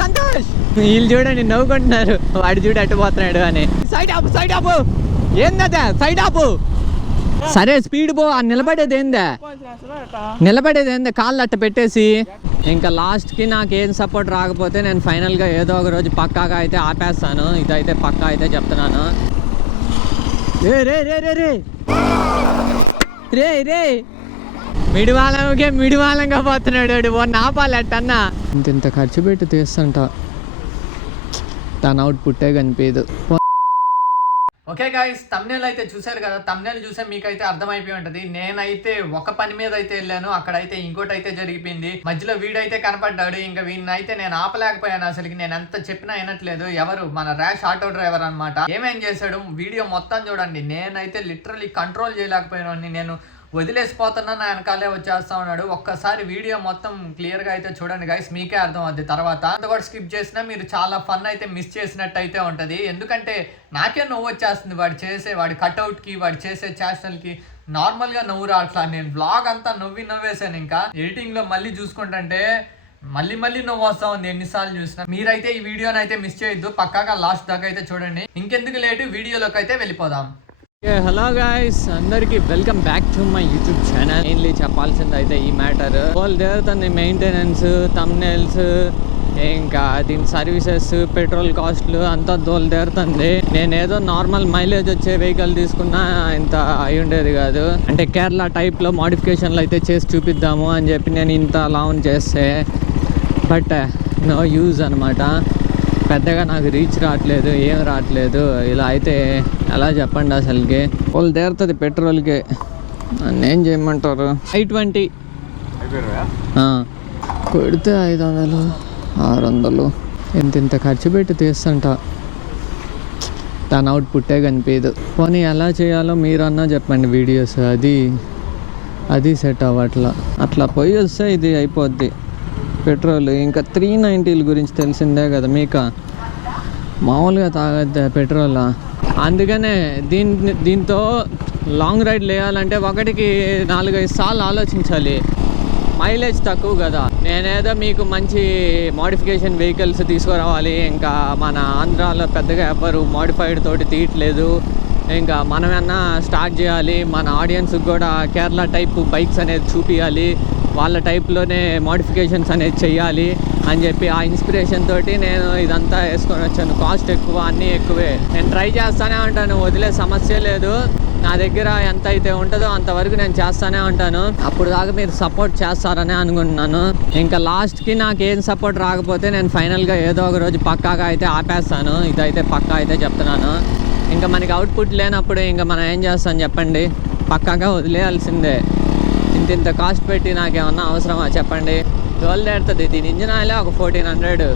సంతోష్ వీళ్ళు చూడండి నవ్వుకుంటున్నారు, వాడు చూడు అట్టు పోతున్నాడు అని. సైడ్ ఆపు ఏందా సైడ్ ఆపు. సరే స్పీడ్ పో. నిలబడేది ఏందా కాళ్ళు అట్ట పెట్టేసి. ఇంకా లాస్ట్కి నాకు ఏం సపోర్ట్ రాకపోతే నేను ఫైనల్గా ఏదో ఒక రోజు పక్కాగా అయితే ఆపేస్తాను. ఇదైతే పక్కా అయితే చెప్తున్నాను. రే మిడివాలంగా పోతున్నాడు వాడిని ఆపాలి అట్టన్నా. ఇంత ఖర్చు పెట్టి తీస్తుంట తన అవుట్పుట్టే కనిపించదు. ఓకే గైస్, థంబ్నెయిల్ అయితే చూసారు కదా. థంబ్నెయిల్ చూసే మీకైతే అర్థమైపోయి ఉంటది. నేనైతే ఒక పని మీద అయితే వెళ్ళాను, అక్కడైతే ఇంకోటి అయితే జరిగిపోయింది. మధ్యలో వీడైతే కనపడ్డాడు. ఇంకా వీడిని అయితే నేను ఆపలేకపోయాను. అసలుకి నేను ఎంత చెప్పినా వినట్లేదు. ఎవరు మన ర్యాష్ ఆటో డ్రైవర్ అనమాట. ఏమేం చేశాడు వీడియో మొత్తం చూడండి. నేనైతే లిటరలీ కంట్రోల్ చేయలేకపోయాను. నేను వదిలేసిపోతున్నా, నా వెనకాలే వచ్చేస్తా ఉన్నాడు. ఒక్కసారి వీడియో మొత్తం క్లియర్ గా అయితే చూడండి గైస్, మీకే అర్థం అవుద్ది. తర్వాత అంత కూడా స్కిప్ చేసినా మీరు చాలా ఫన్ అయితే మిస్ చేసినట్టు అయితే ఉంటది. ఎందుకంటే నాకే నవ్వు వచ్చేస్తుంది వాడి కట్అవుట్ కి, వాడు చేసే చేష్టలకి. నార్మల్ గా నవ్వు రావట్లా. నేను బ్లాగ్ అంతా నవ్వేసాను. ఇంకా ఎడిటింగ్ లో మళ్ళీ చూసుకుంటుంటే మళ్ళీ నవ్వు వస్తా ఉంది ఎన్నిసార్లు చూసినా. మీరైతే ఈ వీడియోని అయితే మిస్ చేయొద్దు, పక్కాగా లాస్ట్ దాకా అయితే చూడండి. ఇంకెందుకు లేటు, వీడియోలోకి అయితే వెళ్ళిపోదాం. హలో గాయ్స్, అందరికి welcome back to my YouTube channel. Mainly చెప్పాల్సింది అయితే ఈ మ్యాటర్ వాళ్ళు దేరుతుంది. మెయింటెనెన్స్, థంబ్నెయిల్స్, ఇంకా దీని సర్వీసెస్, పెట్రోల్ కాస్ట్లు అంతా దోలు దేరుతుంది. నేనేదో నార్మల్ మైలేజ్ వచ్చే వెహికల్ తీసుకున్నా ఇంత అయి ఉండేది కాదు. అంటే కేరళ టైప్లో మోడిఫికేషన్లు అయితే చేసి చూపిద్దాము అని చెప్పి నేను ఇంత లాంచ్ చేస్తే బట్ నో యూజ్ అనమాట. పెద్దగా నాకు రీచ్ రావట్లేదు, ఏం రావట్లేదు. ఇలా అయితే ఎలా చెప్పండి అసలుకి. వాళ్ళు దేరుతుంది పెట్రోల్కి. ఏం చేయమంటారు. I20 కొడితే 500 600 ఇంత ఖర్చు పెట్టి తీస్తుంట తన అవుట్పుట్టే కనిపించదు. పోనీ ఎలా చేయాలో మీరన్నా చెప్పండి వీడియోస్. అది సెట్ అవ్వట్లా. అట్లా పోయి వస్తే ఇది అయిపోద్ది పెట్రోల్. ఇంకా 390 గురించి తెలిసిందే కదా మీకు. మామూలుగా తాగద్దా పెట్రోల్. అందుకనే దీంతో లాంగ్ రైడ్ లేయాలంటే ఒకటికి 4-5 సార్లు ఆలోచించాలి. మైలేజ్ తక్కువ కదా. నేనేదో మీకు మంచి మోడిఫికేషన్ వెహికల్స్ తీసుకురావాలి. ఇంకా మన ఆంధ్రాలో పెద్దగా ఎవ్వరు మోడిఫైడ్ తోటి తీయట్లేదు. ఇంకా మనమన్నా స్టార్ట్ చేయాలి. మన ఆడియన్స్కి కూడా కేరళ టైప్ బైక్స్ అనేది చూపించాలి. వాళ్ళ టైప్లోనే మోడిఫికేషన్స్ అనేది చెయ్యాలి అని చెప్పి ఆ ఇన్స్పిరేషన్ తోటి నేను ఇదంతా వేసుకొని వచ్చాను. కాస్ట్ ఎక్కువ, అన్నీ ఎక్కువే. నేను ట్రై చేస్తూనే ఉంటాను, వదిలే సమస్య లేదు. నా దగ్గర ఎంత అయితే ఉంటుందో అంతవరకు నేను చేస్తూనే ఉంటాను. అప్పుడు దాకా మీరు సపోర్ట్ చేస్తారనే అనుకుంటున్నాను. ఇంకా లాస్ట్కి నాకు ఏం సపోర్ట్ రాకపోతే నేను ఫైనల్గా ఏదో ఒక రోజు పక్కాగా అయితే ఆపేస్తాను. ఇదైతే పక్కా అయితే చెప్తున్నాను. ఇంకా మనకి అవుట్పుట్ లేనప్పుడు ఇంకా మనం ఏం చేస్తాం చెప్పండి. పక్కాగా వదిలేయాల్సిందే. ఇంత కాస్ట్ పెట్టి నాకేమన్నా అవసరమా చెప్పండి. తోలుదేరుతుంది. దీని ఇంజిన్ ఆయిలే ఒక 1400.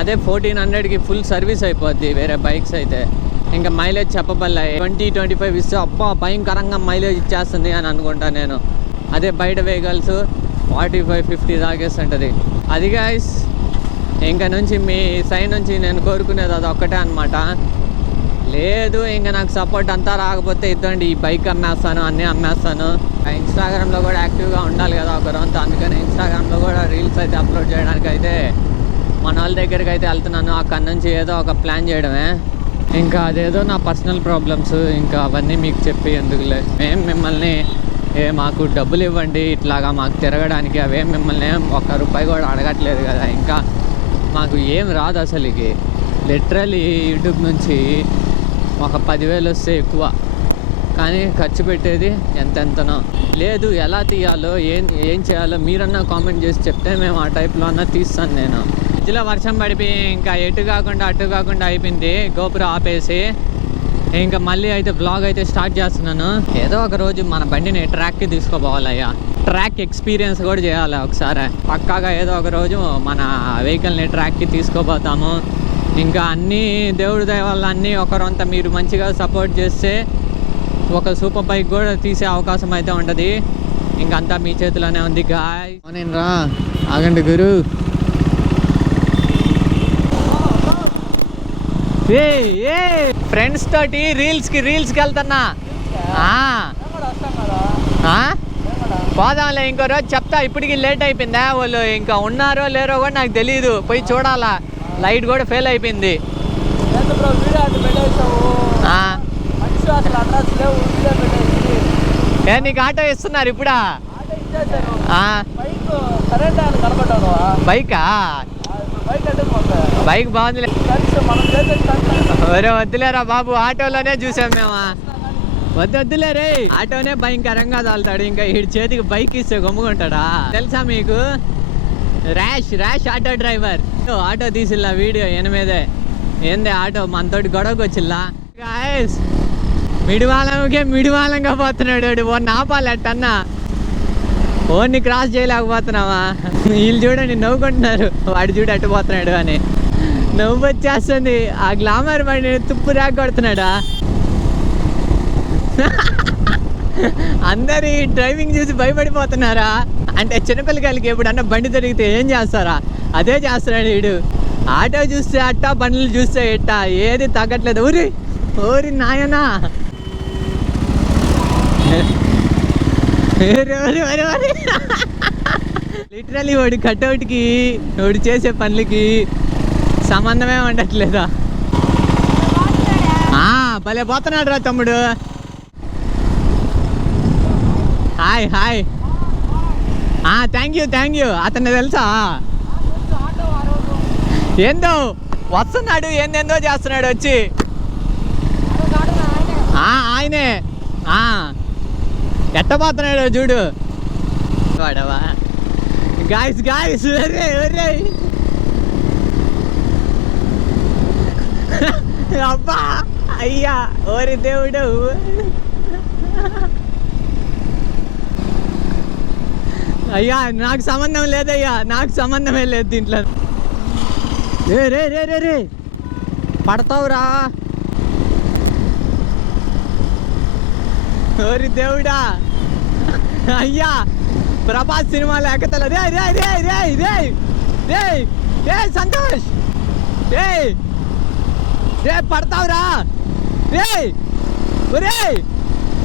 అదే 1400కి ఫుల్ సర్వీస్ అయిపోద్ది వేరే బైక్స్ అయితే. ఇంకా మైలేజ్ చెప్పబల్లా 20-25 ఇస్తే అబ్బా భయంకరంగా మైలేజ్ ఇచ్చేస్తుంది అని అనుకుంటా నేను. అదే బయట వెహికల్స్ 45-50 తాగేస్తుంటుంది. అది గైస్ ఇంకా నుంచి మీ సైడ్ నుంచి నేను కోరుకునేది అది ఒక్కటే అనమాట. లేదు ఇంకా నాకు సపోర్ట్ అంతా రాకపోతే ఇద్దండి, ఈ బైక్ అమ్మేస్తాను, అన్నీ అమ్మేస్తాను. ఇన్స్టాగ్రామ్లో కూడా యాక్టివ్గా ఉండాలి కదా ఒకరంతా. అందుకని ఇన్స్టాగ్రామ్లో కూడా రీల్స్ అయితే అప్లోడ్ చేయడానికి అయితే మన వాళ్ళ దగ్గరికి అయితే వెళ్తున్నాను. అక్కడ నుంచి ఏదో ఒక ప్లాన్ చేయడమే. ఇంకా అదేదో నా పర్సనల్ ప్రాబ్లమ్స్, ఇంకా అవన్నీ మీకు చెప్పి ఎందుకులే. మేము మిమ్మల్ని మాకు డబ్బులు ఇవ్వండి ఇట్లాగా మాకు తిరగడానికి, అవేం మిమ్మల్ని ₹1 కూడా అడగట్లేదు కదా. ఇంకా మాకు ఏం రాదు అసలుకి. లిటరలీ యూట్యూబ్ నుంచి ఒక 10,000 వస్తే ఎక్కువ, కానీ ఖర్చు పెట్టేది ఎంతెంతనో. లేదు ఎలా తీయాలో ఏం చేయాలో మీరన్నా కామెంట్ చేసి చెప్తే మేము ఆ టైప్లో అన్నా తీస్తాను నేను. మధ్యలో వర్షం పడిపోయి ఇంకా ఎటు కాకుండా అటు కాకుండా అయిపోయింది. గోపురం ఆపేసి ఇంకా మళ్ళీ అయితే బ్లాగ్ అయితే స్టార్ట్ చేస్తున్నాను. ఏదో ఒక రోజు మన బండిని ట్రాక్కి తీసుకోపోవాలయ్యా. ట్రాక్ ఎక్స్పీరియన్స్ కూడా చేయాలి ఒకసారి. పక్కాగా ఏదో ఒక రోజు మన వెహికల్ని ట్రాక్కి తీసుకోపోతాము. ఇంకా అన్నీ దేవుడి దయ వల్ల అన్నీ ఒకరంతా మీరు మంచిగా సపోర్ట్ చేస్తే ఒక సూపర్ బైక్ కూడా తీసే అవకాశం అయితే ఉంటుంది. ఇంకంతా మీ చేతిలోనే ఉంది గాయ్. నేను రా ఆగండి గురు. ఫ్రెండ్స్ తోటి రీల్స్కి వెళ్తున్నా. పోదాంలే ఇంకో రోజు చెప్తా. ఇప్పటికి లేట్ అయిపోయిందా? వాళ్ళు ఇంకా ఉన్నారో లేరో కూడా నాకు తెలియదు, పోయి చూడాలా. లైట్ కూడా ఫెయిల్ అయిపోయింది. ఏ నీకు ఆటో ఇస్తున్నారు ఇప్పుడా? బైకా? బైక్ బాగుందిలే. వద్దులేరా బాబు, ఆటోలోనే చూసాం మేము. వద్దులే రే, ఆటోనే భయంకరంగా తోలుతాడు. ఇంకా ఈ చేతికి బైక్ ఇస్తే గమ్ముకుంటాడా? తెలుసా మీకు? Rash auto driver. ఆటో తీసిల్లా వీడియో 8 ఏంది ఆటో మనతోటి గొడవకు వచ్చిల్లా. మిడివాలంగా పోతున్నాడు. ఓ నాపాలి అట్టన్నా, ఓన్ని క్రాస్ చేయలేకపోతున్నావా? వీళ్ళు చూడండి నవ్వుకుంటున్నారు, వాడు చూడు అట్టు పోతున్నాడు అని. నవ్వు వచ్చేస్తుంది. ఆ గ్లామర్ బండి తుప్పు రాక కొడుతున్నాడా? అందరు డ్రైవింగ్ చూసి భయపడిపోతున్నారా? అంటే చిన్నపిల్లకాయలకి ఎప్పుడన్నా బండి దొరికితే ఏం చేస్తారా? అదే చేస్తున్నాడు వీడు. ఆటో చూస్తే అట్టా, బండ్లు చూస్తే ఎట్టా, ఏది తగ్గట్లేదు. ఓరి నాయనా, లిటరలీ వాడి కట్అవుట్కి వాడు చేసే పనులకి సంబంధమే ఉండట్లేదా? భలే పోతున్నాడు రా తమ్ముడు. హాయ్. Thank you. అతన్ని తెలుసా? ఏందో వస్తున్నాడు, ఏందేందో చేస్తున్నాడు వచ్చి. ఆయనే ఎట్టబోతున్నాడు చూడు వాడవా. గాయస్ ఒరే అబ్బా అయ్యా, ఓరి దేవుడు. అయ్యా నాకు సంబంధం లేదయ్యా, నాకు సంబంధమే లేదు దీంట్లో. రే పడతావురా. ఓరి దేవుడా, అయ్యా ప్రభాస్ సినిమాలో ఎక్కతల. రే సంతోష్, రే పడతావురా. రే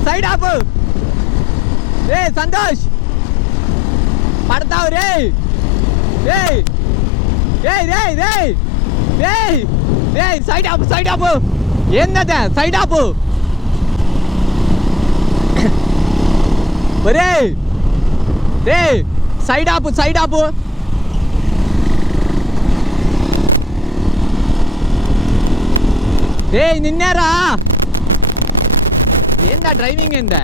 సైడ్ ఆపు. రే సంతోష్ పడతావు. రే సైడ్ ఆపు. ఏందట సైడ్ ఆపు? రే సైడ్ ఆపు. నిన్నేరా. ఏందా డ్రైవింగ్? ఏందా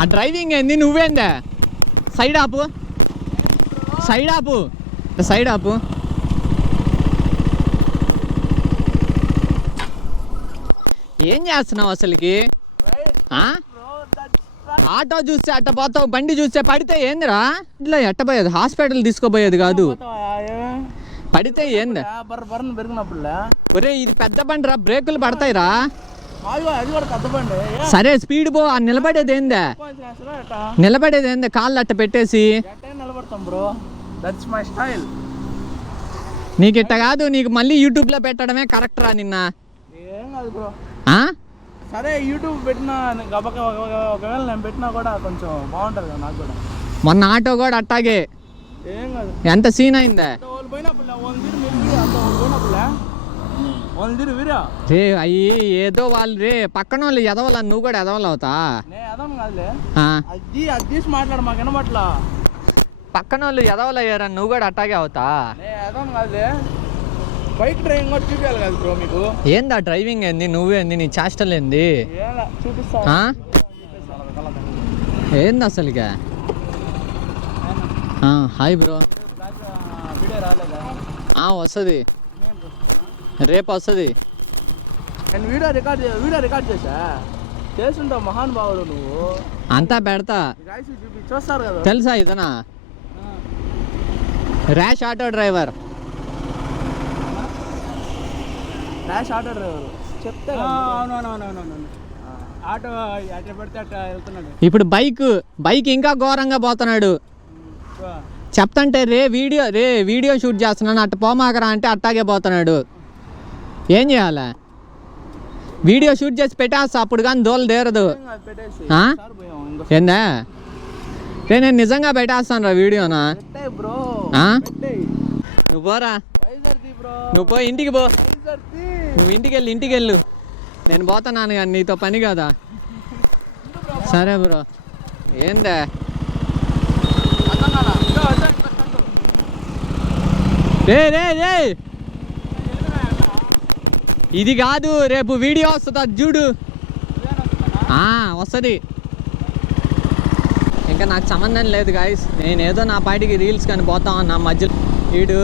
ఆ డ్రైవింగ్ ఏంది? నువ్వేందా? సైడ్ ఆపు. ఏం చేస్తున్నావు అసలుకి? ఆటో చూస్తే అట్ట పోతావు, బండి చూస్తే పడితే ఏందిరా? ఇట్లా ఎట్టపోయేది, హాస్పిటల్ తీసుకోపోయేది కాదు. పడితే ఏంది? ఒరే ఇది పెద్ద బండి రా, బ్రేకులు పడతాయిరా. సరే స్పీడ్ పో. నిలబడేది ఏందే? కాళ్ళు అట్ట పెట్టేసి. నీకు ఇట్ట కాదు, నీకు మళ్ళీ యూట్యూబ్ లో పెట్టడమే కరెక్ట్ రా. నిన్న సరే యూట్యూబ్ పెట్టినా, ఒకవేళ నేను పెట్టినా కూడా కొంచెం బాగుంటుంది కదా నాకు కూడా. మొన్న ఆటో కూడా అట్టాగే. ఏం కాదు, ఎంత సీన్ అయిందా? రే అయ్యి ఏదో వాళ్ళు రే పక్కన వాళ్ళు ఎదవాల, నువ్వు కూడా ఎదవలు అవుతా. మాట్లాడు మాకు వినబట్లా. పక్కన వాళ్ళు ఎదవలు అయ్యారా, నువ్వు కూడా అట్టాగే అవుతా. బైక్ డ్రైవింగ్ కూడా చూపించాలి కదా బ్రో మీకు. ఏందా డ్రైవింగ్ ఏంది? నువ్వేంది? నీ చేష్టలు ఏంది? ఏంది అసలుగా? Hi bro. వస్తుంది, రేపు వస్తుంది. నేను వీడియో రికార్డ్ చేస్తుంటావు మహానుభావుడు నువ్వు. అంతా పెడతా, చూస్తారు కదా. తెలుసా ఇతనా? ర్యాష్ ఆటో డ్రైవర్ చెప్తే ఆటో అట్లా పెడితే అట్లా వెళ్తున్నాడు. ఇప్పుడు బైక్ ఇంకా ఘోరంగా పోతున్నాడు. చెప్తంటే వీడియో షూట్ చేస్తున్నాను అట్ట పోమాకరా అంటే అట్టాగే పోతున్నాడు. ఏం చేయాలా? వీడియో షూట్ చేసి పెట్టేస్తా, అప్పుడు కానీ దోలు దేరదు. పెట్టేసి ఆ? సార్ పోయాం ఇంకో ఏందా రే, నేను నిజంగా పెట్టేస్తాను రా వీడియోనా. పెట్టేయ్ బ్రో ఆ? పెట్టేయ్. నువ్వు పోరా, వైజర్ది బ్రో నువ్వు పో ఇంటికి పో, వైజర్ది. నువ్వు ఇంటికి వెళ్ళు, నేను పోతున్నాను కానీ నీతో పని కదా. సరే బ్రో. ఏందా అర్థం కాలా? ఇదో అర్థం ఇంకా స్టంట్. రే రే రే, ఇది కాదు, రేపు వీడియో వస్తుంది అది చూడు. వస్తుంది. ఇంకా నాకు సంబంధం లేదు గాయస్, నేనేదో నా పాటికి రీల్స్ కానీ పోతా ఉన్నా. మధ్యలో వీడు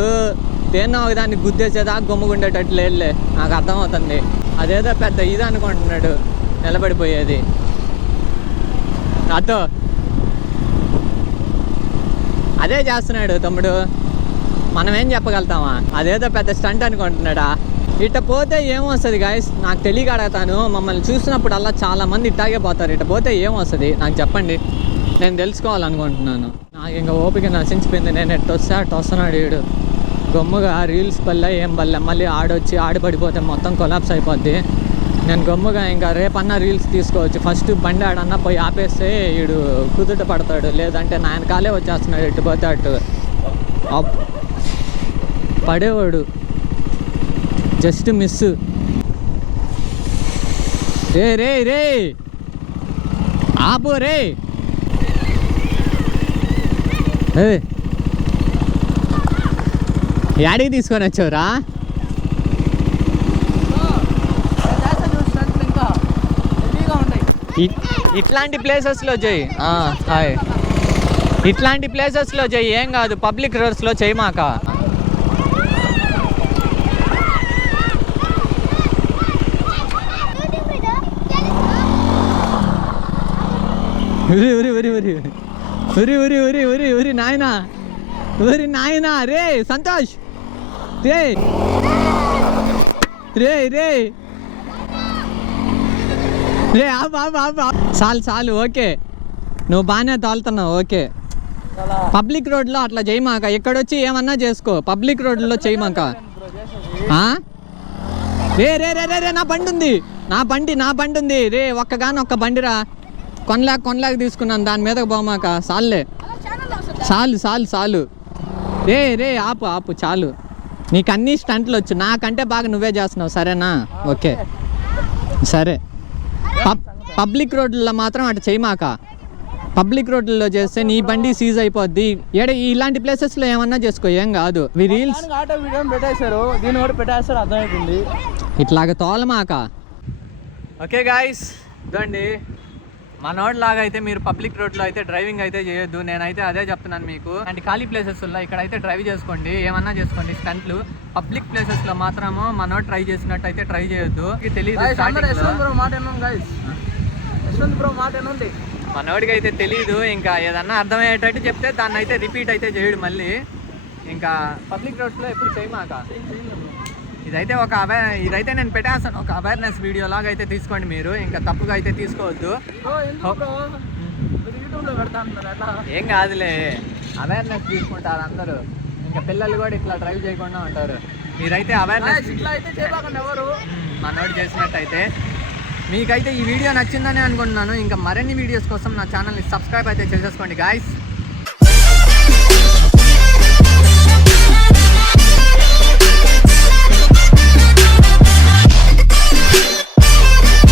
దేన్నో ఒకదాన్ని గుద్దేసేదా గమ్ముగుండేటట్టు లేదులే, నాకు అర్థమవుతుంది. అదేదో పెద్ద ఇది అనుకుంటున్నాడు నిలబడిపోయేది. నాతో అదే చేస్తున్నాడు తమ్ముడు, మనం ఏం చెప్పగలుగుతామా? అదేదో పెద్ద స్టంట్ అనుకుంటున్నాడా? ఇట్ట పోతే ఏమొస్తుంది గాయస్, నాకు తెలియక అడగతాను. మమ్మల్ని చూసినప్పుడు అలా చాలామంది ఇట్టాగే పోతారు. ఇట్ట పోతే ఏమొస్తుంది నాకు చెప్పండి, నేను తెలుసుకోవాలనుకుంటున్నాను. నాకు ఇంకా ఓపిక నశించిపోయింది. నేను ఎట్ట వస్తే అట్ట వస్తున్నాడు వీడు గమ్ముగా. రీల్స్ వల్ల ఏం వల్ల మళ్ళీ ఆడొచ్చి ఆడపడిపోతే మొత్తం కొలాప్స్ అయిపోద్ది. నేను గమ్ముగా ఇంకా రేపన్నా రీల్స్ తీసుకోవచ్చు. ఫస్ట్ బండి ఆడన్నా పోయి ఆపేస్తే వీడు కుదుట పడతాడు, లేదంటే నా వెనకాలే వచ్చేస్తున్నాడు. ఎట్టు పోతే అటు పడేవాడు, జస్ట్ మిస్. రే రే రే ఆపు రే. యాడికి తీసుకొని వచ్చావురా? ఇట్లాంటి ప్లేసెస్లో చెయ్యి. హాయ్, ఇట్లాంటి ప్లేసెస్లో చెయ్యి, ఏం కాదు. పబ్లిక్ రోడ్స్లో చెయ్యి మాక. ఉరి ఉరి ఉరి ఉరి ఉరి ఉరి ఉరి ఉరి ఉరి నాయనా, ఉరి నాయనా. రే సంతోష్, రే రే రే రే చాలు ఓకే, నువ్వు బాగానే తోలుతున్నావు ఓకే. పబ్లిక్ రోడ్లో అట్లా చేయమాక, ఎక్కడొచ్చి ఏమన్నా చేసుకో, పబ్లిక్ రోడ్లో చేయమాక. రే రే రే రే రే నా బండి ఉంది, నా బండి ఉంది రే. ఒక్క బండిరా, కొనలేక తీసుకున్నాను, దాని మీదకి పోమాక. చాలు రే రే ఆపు చాలు. నీకు అన్ని స్టంట్లు వచ్చు, నాకంటే బాగా నువ్వే చేస్తున్నావు సరేనా? ఓకే సరే. పబ్లిక్ రోడ్లలో మాత్రం అటు చేయమాక. పబ్లిక్ రోడ్లలో చేస్తే నీ బండి సీజ్ అయిపోద్ది. ఇలాంటి ప్లేసెస్లో ఏమన్నా చేసుకో, ఏం కాదు. రీల్స్ ఆటో వీడియో పెట్టేశారు, దీన్ని కూడా పెట్టేస్తారు, అర్థమవుతుంది. ఇట్లాగ తోలమాక. ఓకే గాయస్, ఇదండి మనోడ్లాగా అయితే మీరు పబ్లిక్ రోడ్లో అయితే డ్రైవింగ్ అయితే చేయొద్దు. నేనైతే అదే చెప్తున్నాను మీకు. అంటే ఖాళీ ప్లేసెస్లో ఇక్కడైతే డ్రైవ్ చేసుకోండి, ఏమన్నా చేసుకోండి స్టంట్లు. పబ్లిక్ ప్లేసెస్లో మాత్రము మనోడ్ ట్రై చేసినట్టు అయితే ట్రై చేయొద్దు. తెలియదు మనోడికి అయితే తెలీదు. ఇంకా ఏదన్నా అర్థమయ్యేటట్టు చెప్తే దాన్ని అయితే రిపీట్ అయితే చేయడు మళ్ళీ. ఇంకా పబ్లిక్ రోడ్స్లో ఎప్పుడు చేయమాక. ఇదైతే నేను పెట్టేస్తాను, ఒక అవేర్నెస్ వీడియో లాగా అయితే తీసుకోండి మీరు. ఇంకా తప్పుగా అయితే తీసుకోవద్దు. ఏం కాదులే, అవేర్నెస్ తీసుకుంటారు అందరూ. ఇంకా పిల్లలు కూడా ఇట్లా డ్రైవ్ చేయకుండా ఉంటారు. మీరైతే అవేర్నెస్ మనోడు చేసినట్టయితే. మీకైతే ఈ వీడియో నచ్చిందని అనుకుంటున్నాను. ఇంకా మరిన్ని వీడియోస్ కోసం నా ఛానల్ని సబ్స్క్రైబ్ అయితే చేసేసుకోండి గాయస్.